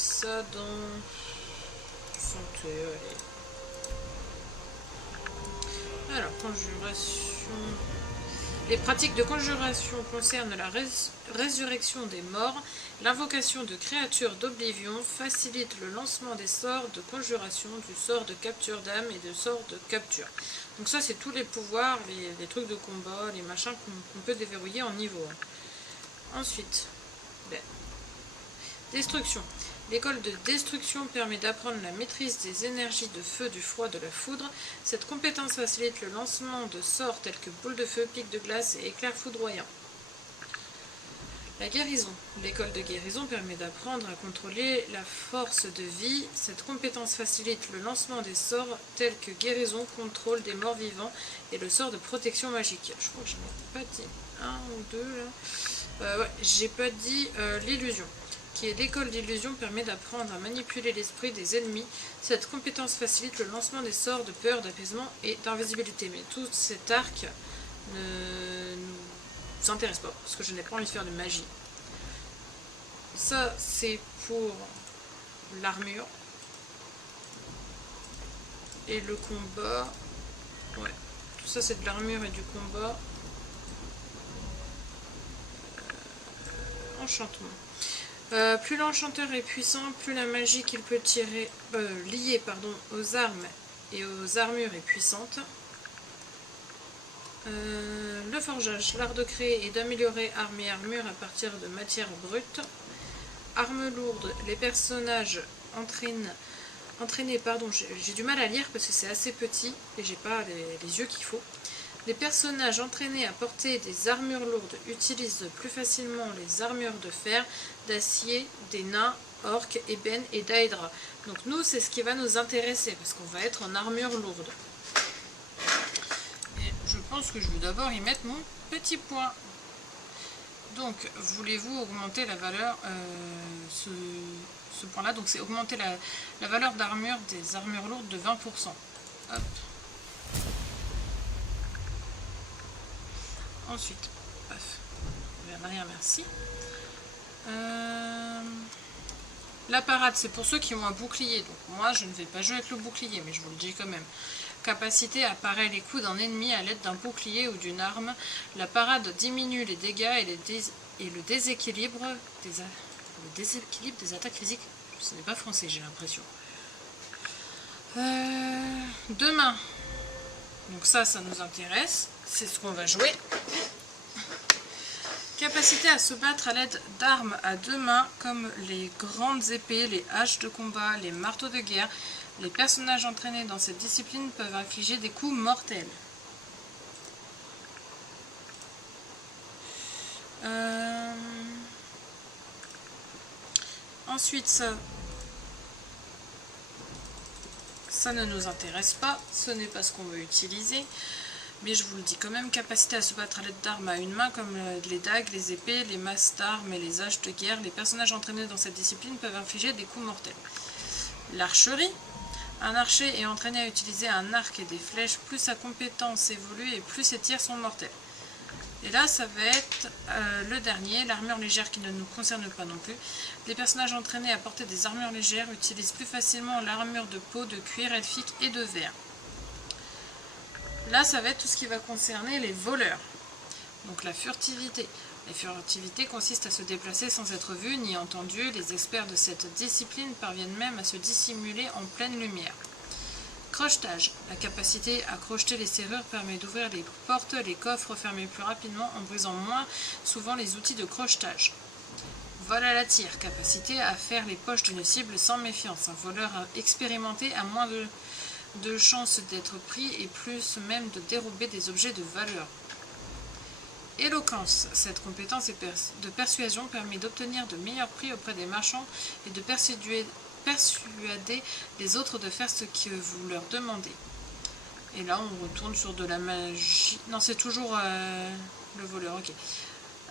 ça dans santé, allez. Alors, conjuration. Les pratiques de conjuration concernent la résurrection des morts, l'invocation de créatures d'oblivion, facilite le lancement des sorts de conjuration, du sort de capture d'âme et de sort de capture. Donc ça, c'est tous les pouvoirs, les trucs de combat, les machins qu'on peut déverrouiller en niveau. Ensuite, destruction. L'école de destruction permet d'apprendre la maîtrise des énergies de feu, du froid, de la foudre. Cette compétence facilite le lancement de sorts tels que boule de feu, pic de glace et éclair foudroyant. La guérison. L'école de guérison permet d'apprendre à contrôler la force de vie. Cette compétence facilite le lancement des sorts tels que guérison, contrôle des morts vivants et le sort de protection magique. Je crois que je n'ai pas dit un ou deux là. Ouais, j'ai pas dit l'illusion. Qui est l'école d'illusion permet d'apprendre à manipuler l'esprit des ennemis. Cette compétence facilite le lancement des sorts de peur, d'apaisement et d'invisibilité. Mais tout cet arc ne nous intéresse pas, parce que je n'ai pas envie de faire de magie. Ça, c'est pour l'armure. Et le combat. Ouais, tout ça c'est de l'armure et du combat. Enchantement. Plus l'enchanteur est puissant, plus la magie qu'il peut tirer, liée aux armes et aux armures est puissante. Le forgeage, l'art de créer et d'améliorer armes et armures à partir de matières brutes. Armes lourdes, les personnages entraînés, j'ai du mal à lire parce que c'est assez petit et j'ai pas les yeux qu'il faut. Les personnages entraînés à porter des armures lourdes utilisent plus facilement les armures de fer, d'acier, des nains, orques, ébènes et d'aedra. Donc nous, c'est ce qui va nous intéresser, parce qu'on va être en armure lourde. Et je pense que je vais d'abord y mettre mon petit point. Donc, voulez-vous augmenter la valeur, ce point-là, donc c'est augmenter la valeur d'armure des armures lourdes de 20%. Hop. Ensuite, paf, vers l'arrière, merci. La parade, c'est pour ceux qui ont un bouclier. Donc moi, je ne vais pas jouer avec le bouclier, mais je vous le dis quand même. Capacité à parer les coups d'un ennemi à l'aide d'un bouclier ou d'une arme. La parade diminue les dégâts et le déséquilibre des attaques physiques. Ce n'est pas français, j'ai l'impression. Deux mains. Donc ça nous intéresse. C'est ce qu'on va jouer. Capacité à se battre à l'aide d'armes à deux mains comme les grandes épées, les haches de combat, les marteaux de guerre. Les personnages entraînés dans cette discipline peuvent infliger des coups mortels. Ensuite, ça ne nous intéresse pas. Ce n'est pas ce qu'on veut utiliser. Mais je vous le dis quand même, capacité à se battre à l'aide d'armes à une main comme les dagues, les épées, les masses d'armes et les haches de guerre. Les personnages entraînés dans cette discipline peuvent infliger des coups mortels. L'archerie. Un archer est entraîné à utiliser un arc et des flèches. Plus sa compétence évolue et plus ses tirs sont mortels. Et là, ça va être le dernier, l'armure légère qui ne nous concerne pas non plus. Les personnages entraînés à porter des armures légères utilisent plus facilement l'armure de peau, de cuir elfique et de verre. Là, ça va être tout ce qui va concerner les voleurs. Donc la furtivité. La furtivité consiste à se déplacer sans être vu ni entendu. Les experts de cette discipline parviennent même à se dissimuler en pleine lumière. Crochetage. La capacité à crocheter les serrures permet d'ouvrir les portes, les coffres fermés plus rapidement en brisant moins souvent les outils de crochetage. Vol à la tire. Capacité à faire les poches d'une cible sans méfiance. Un voleur expérimenté a moins de chances d'être pris et plus même de dérober des objets de valeur. Éloquence. Cette compétence de persuasion permet d'obtenir de meilleurs prix auprès des marchands et de persuader les autres de faire ce que vous leur demandez. Et là, on retourne sur de la magie. Non, c'est toujours le voleur, ok.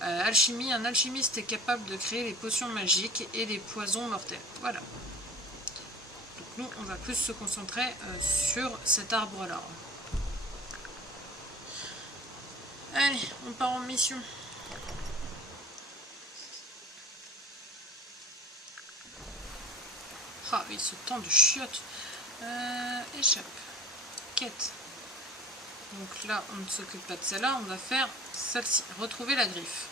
Alchimie. Un alchimiste est capable de créer les potions magiques et les poisons mortels. Voilà. Donc nous, on va plus se concentrer sur cet arbre-là. Allez, on part en mission. Ah oui, ce temps de chiotte. Échappe. Quête. Donc là, on ne s'occupe pas de celle-là. On va faire celle-ci. Retrouver la griffe.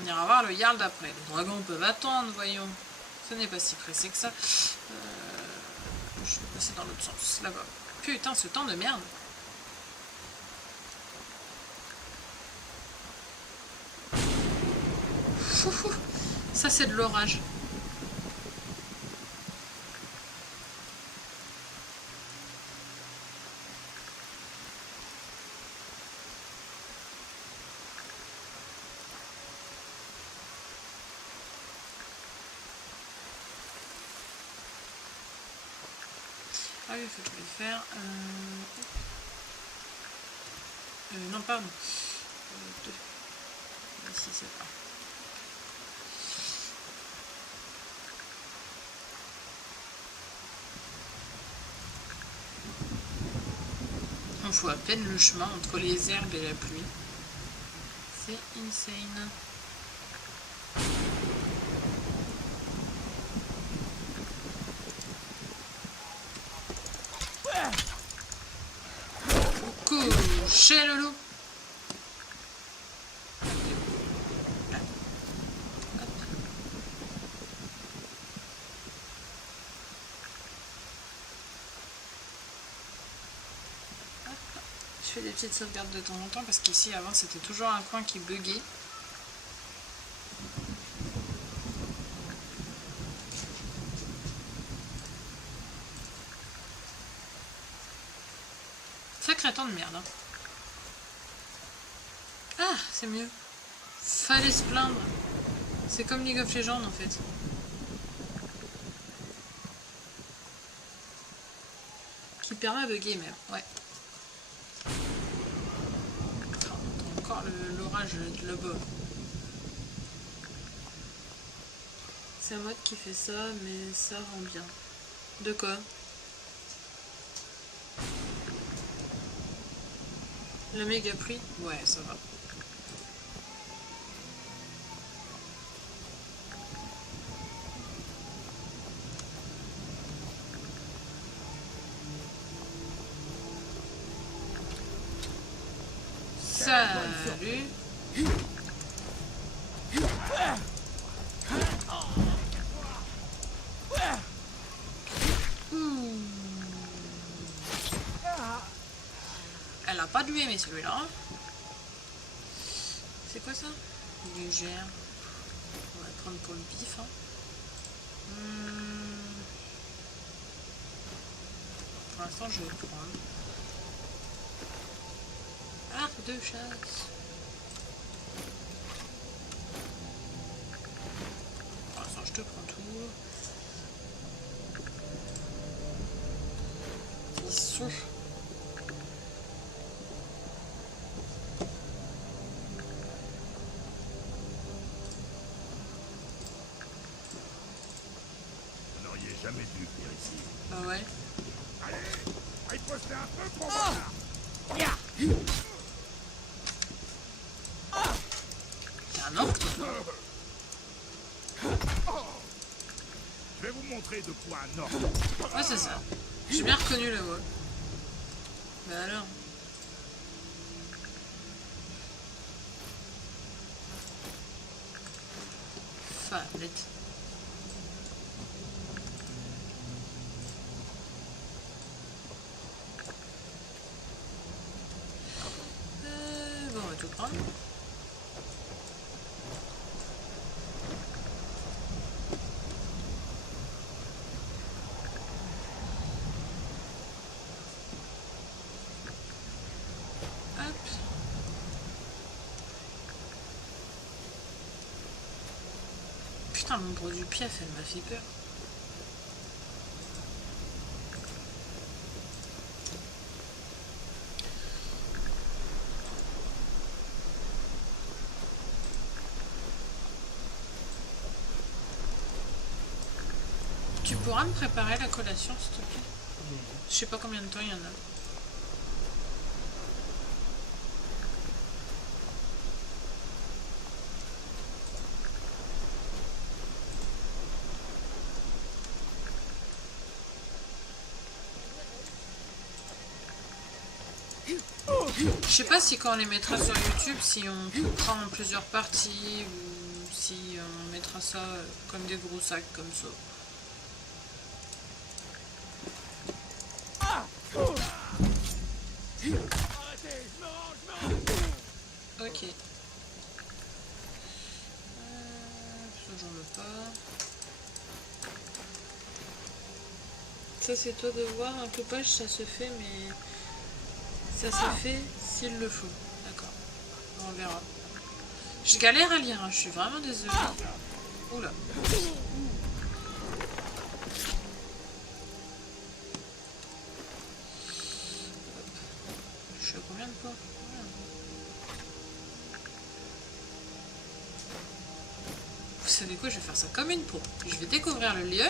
On ira voir le Jarl d'après. Les dragons peuvent attendre, voyons. Ce n'est pas si pressé que ça. Je vais passer dans l'autre sens, là-bas. Putain, ce temps de merde. Fou. Ça, c'est de l'orage. Ah oui, il faut que je le faire. Non, pardon. Ici, c'est pas. On voit à peine le chemin entre les herbes et la pluie. C'est insane. Couchez le loup. Je fais des petites sauvegardes de temps en temps parce qu'ici avant c'était toujours un coin qui buguait. Sacré temps de merde. Hein. Ah, c'est mieux. Fallait se plaindre. C'est comme League of Legends en fait. Qui permet à bugger même, ouais. Encore l'orage de là-bas. C'est un mode qui fait ça, mais ça rend bien. De quoi? La méga pluie? Ouais, ça va. Salut. Elle a pas dû aimer celui-là. C'est quoi ça? Légère. On va le prendre pour le pif. Hein. Pour l'instant, je vais le prendre. Arc de chasse. Pour l'instant, je te prends tout. Tissou. Vous n'auriez jamais dû venir ici. Bah ouais. Allez, ripostez un peu pour voir. T'es un orque? Je vais vous montrer de quoi un orque. Ouais, c'est ça. J'ai bien reconnu la voix. Bah alors. Fallette. Bon, on va tout prendre. Hop. Putain, l'ombre du piaf, elle m'a fait peur. Tu pourras me préparer la collation, s'il te plaît? Je sais pas combien de temps il y en a. Je sais pas si quand on les mettra sur YouTube, si on coupera en plusieurs parties ou si on mettra ça comme des gros sacs comme ça. Ok. Ça j'en veux pas. Ça c'est toi de voir, un coupage ça se fait mais ça se fait s'il le faut. D'accord. On verra. Je galère à lire, hein. Je suis vraiment désolée. Oula. Je suis à combien de points? Vous savez quoi, je vais faire ça comme une peau. Je vais découvrir le lieu.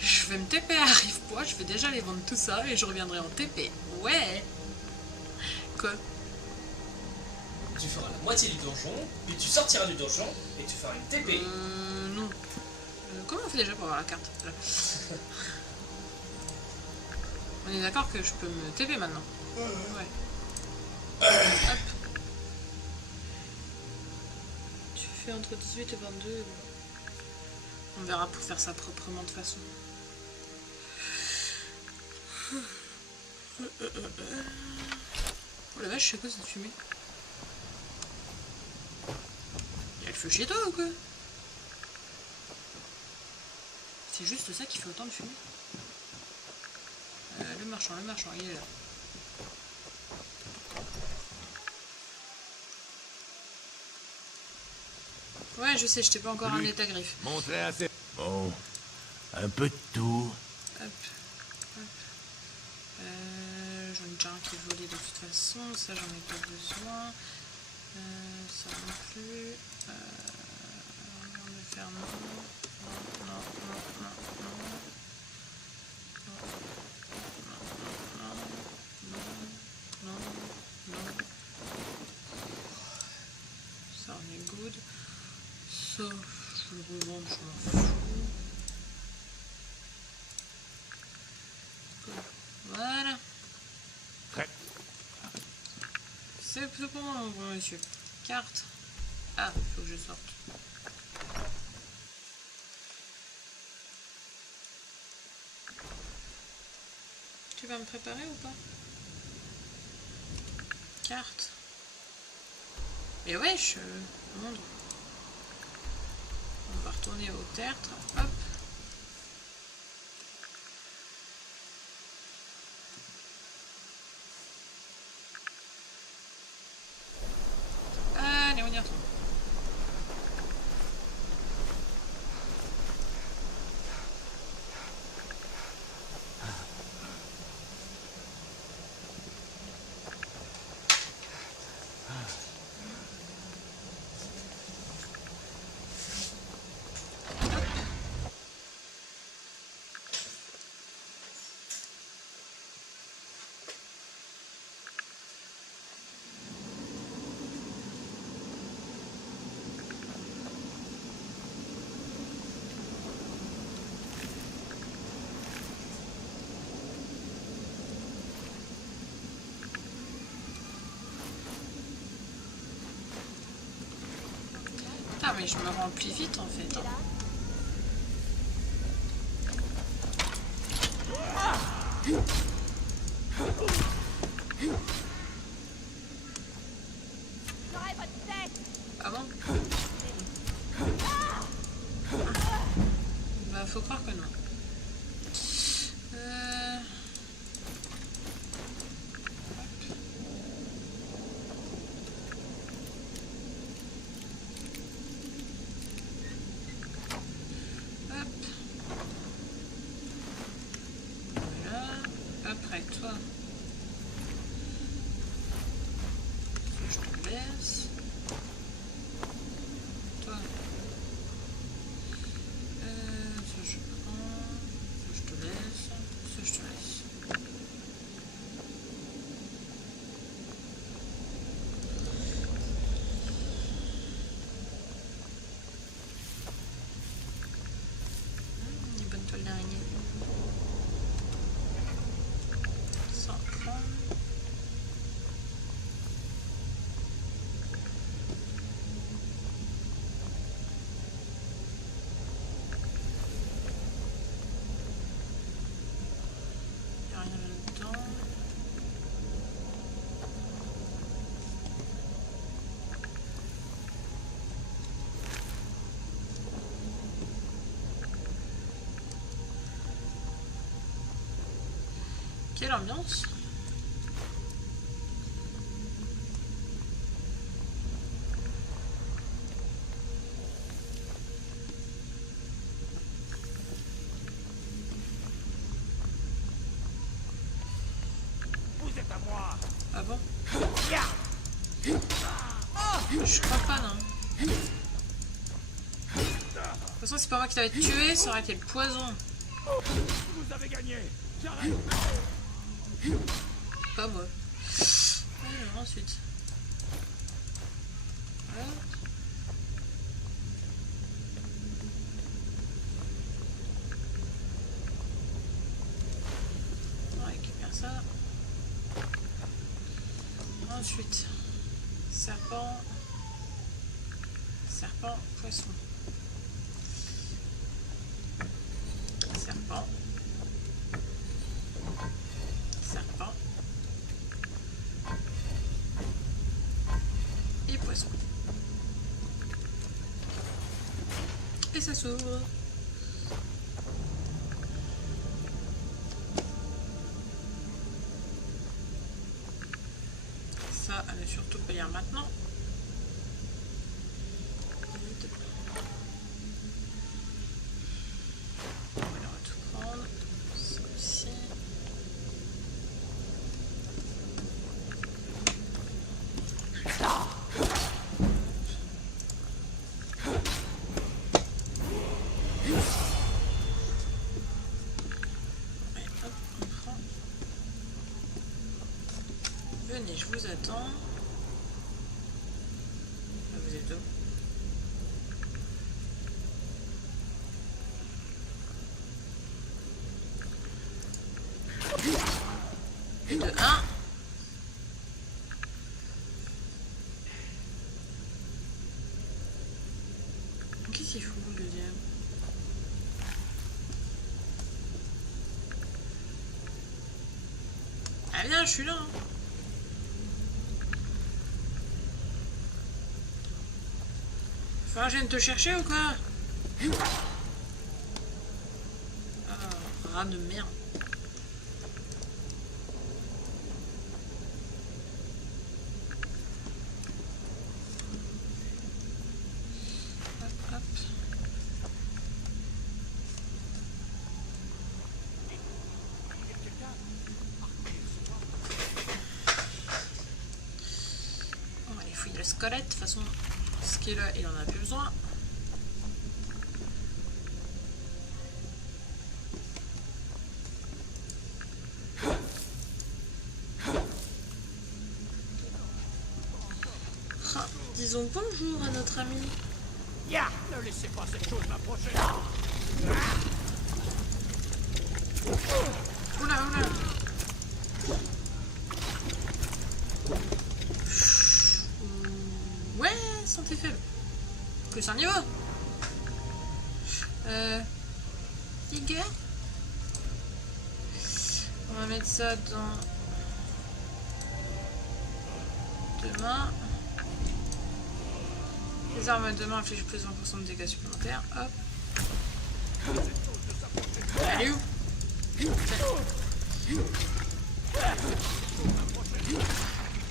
Je vais me TP à Rive-Poix. Je vais déjà aller vendre tout ça et je reviendrai en TP. Ouais. Quoi? Tu feras la moitié du donjon, puis tu sortiras du donjon et tu feras une TP. Non. Comment on fait déjà pour avoir la carte? Là. On est d'accord que je peux me TP maintenant. Ouais. Hop. Tu fais entre 18 et 22. On verra pour faire ça proprement de toute façon. Oh la vache, je sais quoi cette fumée? Y'a le feu chez toi ou quoi? C'est juste ça qui fait autant de fumée. Le marchand, il est là. Ouais, je sais, je t'ai pas encore ramené ta griffe. Montrez assez. Bon, un peu de tout. Hop, hop. J'en ai déjà un qui est volé de toute façon, ça j'en ai pas besoin. Ça non plus. On va faire non. Non. Ça on est good. Ça, je le revends, je m'en fous. Voilà. C'est pour moi, mon bon monsieur. Carte. Ah, il faut que je sorte. Tu vas me préparer ou pas? Carte. Mais ouais, je montre. On va retourner au tertre. Hop. Allez, on y retourne. Ah mais je me remplis vite en fait. Hein. Ah bon? Bah faut croire que non. Après toi, je te laisse. Toi, ça je prends. Quelle ambiance. Vous êtes à moi. Ah bon? Je crois pas, non. De toute façon, c'est pas moi qui t'avais tué, ça aurait été le poison. Vous avez gagné. J'arrête. Pas moi. Alors, ensuite. Voilà. On récupère ça. Ensuite, serpent, serpent, poisson. Serpent. Serpent. Et poisson. Et ça s'ouvre. Ça, à ne surtout pas lire maintenant. On va tout prendre. Ça aussi. Allez, hop, on prend. Venez, je vous attends. Ah, vous êtes où? Et de 1. Qu'est-ce qu'il fout le deuxième? Ah viens, je suis là. Hein. Faut que je vienne te chercher ou quoi? Ah, rat de merde. Hop, hop. On va aller fouiller le squelette. De toute façon, ce qui est là, il en a plus besoin. Ah, disons bonjour à notre ami. Ya, ne laissez pas cette chose m'approcher. Oula, oula. Ouais, santé faible. Plus un niveau. Vigueur. On va mettre ça dans deux mains. Les armes de main infligent plus de 20% de dégâts supplémentaires. Hop. Elle est où?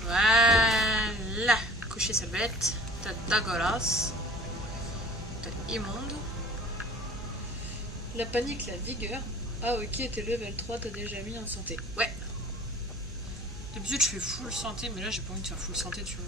Voilà. Coucher sa bête. T'as dégueulasse. T'as immonde. La panique, la vigueur. Ah ok, t'es level 3, t'as déjà mis en santé. Ouais. D'habitude je fais full santé, mais là j'ai pas envie de faire full santé, tu vois.